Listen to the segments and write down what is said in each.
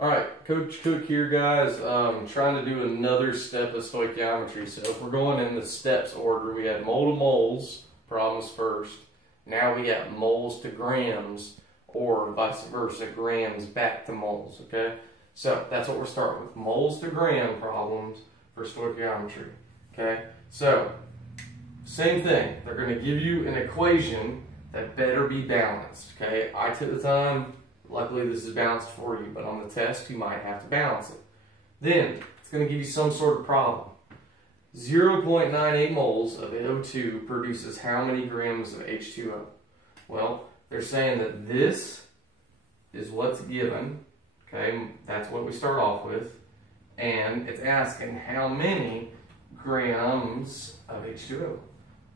All right, Coach Cook here, guys. Trying to do another step of stoichiometry. So if we're going in the steps order, we had mole to moles, problems first. Now we got moles to grams, or vice versa, grams back to moles, okay? So that's what we're starting with, moles to gram problems for stoichiometry, okay? So, same thing. They're going to give you an equation that better be balanced, okay? I took the time. Luckily, this is balanced for you, but on the test, you might have to balance it. Then, it's going to give you some sort of problem. 0.98 moles of O2 produces how many grams of H2O? Well, they're saying that this is what's given, okay? That's what we start off with. And it's asking how many grams of H2O,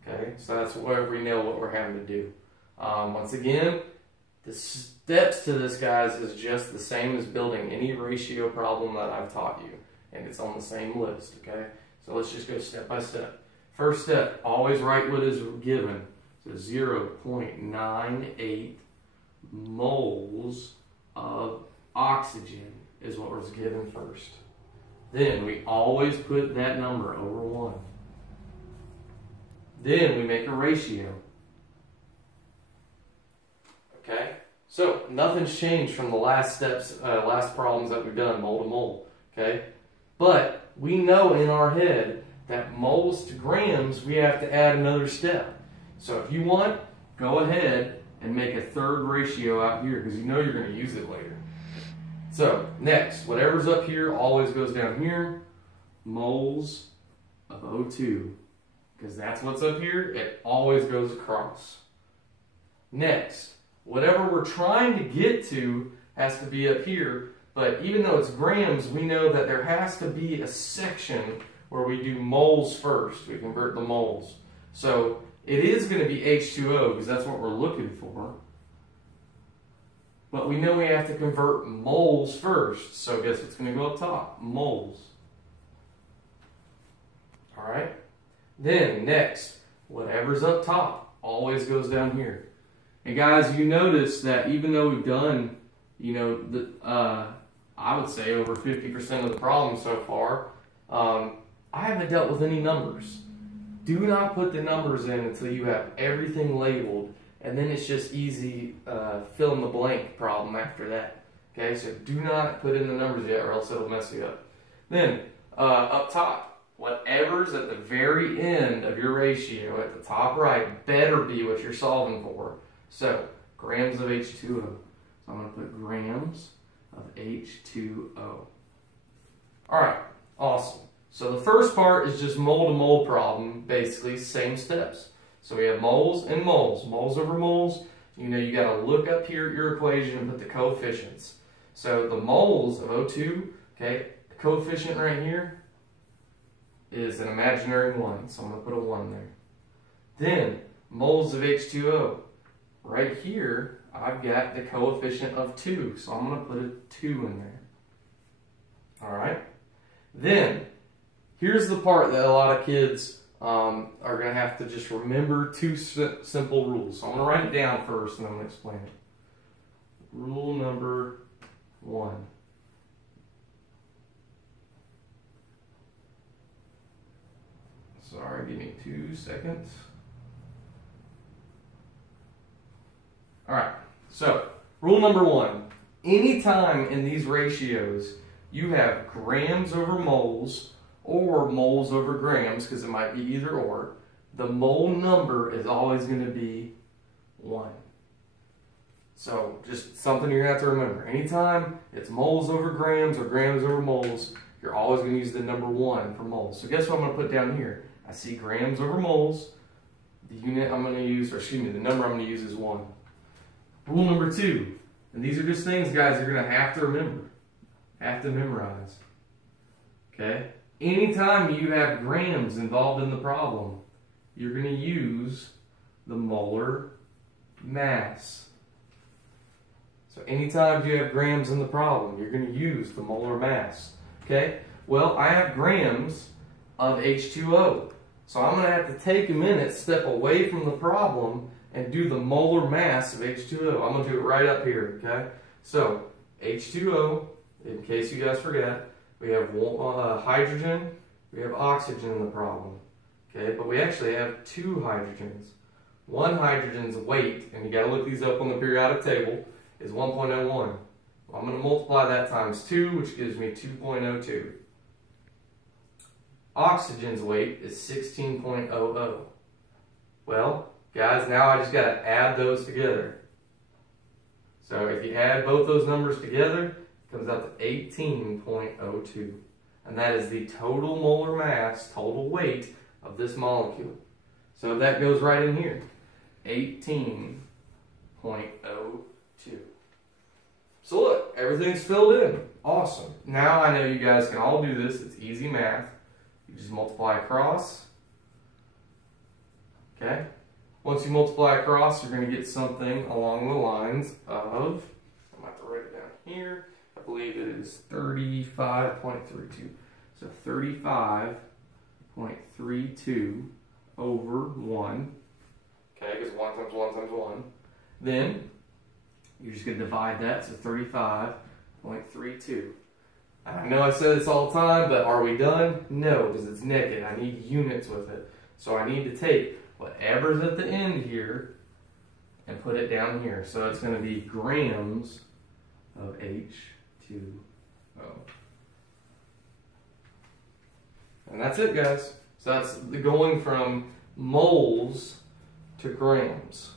okay? So that's where we know what we're having to do. Once again, the steps to this, guys, is just the same as building any ratio problem that I've taught you. And it's on the same list, okay? So let's just go step by step. First step, always write what is given. So 0.98 moles of oxygen is what was given first. Then we always put that number over 1. Then we make a ratio. Okay? So nothing's changed from the last steps, last problems that we've done, mole to mole. Okay? But we know in our head that moles to grams, we have to add another step. So if you want, go ahead and make a third ratio out here because you know you're going to use it later. So next, whatever's up here always goes down here. Moles of O2. Because that's what's up here, it always goes across. Next, whatever we're trying to get to has to be up here. But even though it's grams, we know that there has to be a section where we do moles first. We convert the moles. So it is going to be H2O because that's what we're looking for. But we know we have to convert moles first. So guess what's going to go up top? Moles. Alright? Then next, whatever's up top always goes down here. And guys, you notice that even though we've done, you know, I would say over 50% of the problem so far, I haven't dealt with any numbers. Do not put the numbers in until you have everything labeled, and then it's just easy fill in the blank problem after that. Okay, so do not put in the numbers yet or else it'll mess you up. Then, up top, whatever's at the very end of your ratio, at the top right, better be what you're solving for. So, grams of H2O. So I'm going to put grams of H2O. Alright, awesome. So the first part is just mole to mole problem, basically same steps. So we have moles and moles. Moles over moles, you know, you got to look up here at your equation and put the coefficients. So the moles of O2, okay, the coefficient right here is an imaginary 1, so I'm going to put a 1 there. Then, moles of H2O. Right here, I've got the coefficient of 2, so I'm going to put a 2 in there. Alright? Then, here's the part that a lot of kids are going to have to just remember 2 simple rules. So I'm going to write it down first and I'm going to explain it. Rule number 1. Sorry, give me 2 seconds. Alright, so rule number 1. Anytime in these ratios you have grams over moles or moles over grams, because it might be either or, the mole number is always going to be 1. So just something you're going to have to remember. Anytime it's moles over grams or grams over moles, you're always going to use the number 1 for moles. So guess what I'm going to put down here? I see grams over moles. The unit I'm going to use, or excuse me, the number I'm going to use is 1. Rule number 2, and these are just things, guys, you're going to have to remember, have to memorize. Okay? Anytime you have grams involved in the problem, you're going to use the molar mass. So anytime you have grams in the problem, you're going to use the molar mass. Okay? Well, I have grams of H2O. So I'm going to have to take a minute, step away from the problem, and do the molar mass of H2O. I'm going to do it right up here, okay? So, H2O in case you guys forget, we have hydrogen, we have oxygen in the problem. Okay, but we actually have 2 hydrogens. One hydrogen's weight, and you got to look these up on the periodic table, is 1.01. Well, I'm going to multiply that times 2, which gives me 2.02. Oxygen's weight is 16.00. Well, guys, now I just got to add those together. So if you add both those numbers together, it comes out to 18.02. And that is the total molar mass, total weight of this molecule. So that goes right in here. 18.02. So look, everything's filled in. Awesome. Now I know you guys can all do this. It's easy math. You just multiply across. Okay? Once you multiply across, you're going to get something along the lines of, I'm going to write it down here. I believe it is 35.32. So 35.32 over 1. Okay, because 1 times 1 times 1. Then, you're just going to divide that, so 35.32. I know I say this all the time, but are we done? No, because it's naked. I need units with it. So I need to take whatever's at the end here and put it down here. So it's going to be grams of H2O. And that's it, guys. So that's going from moles to grams.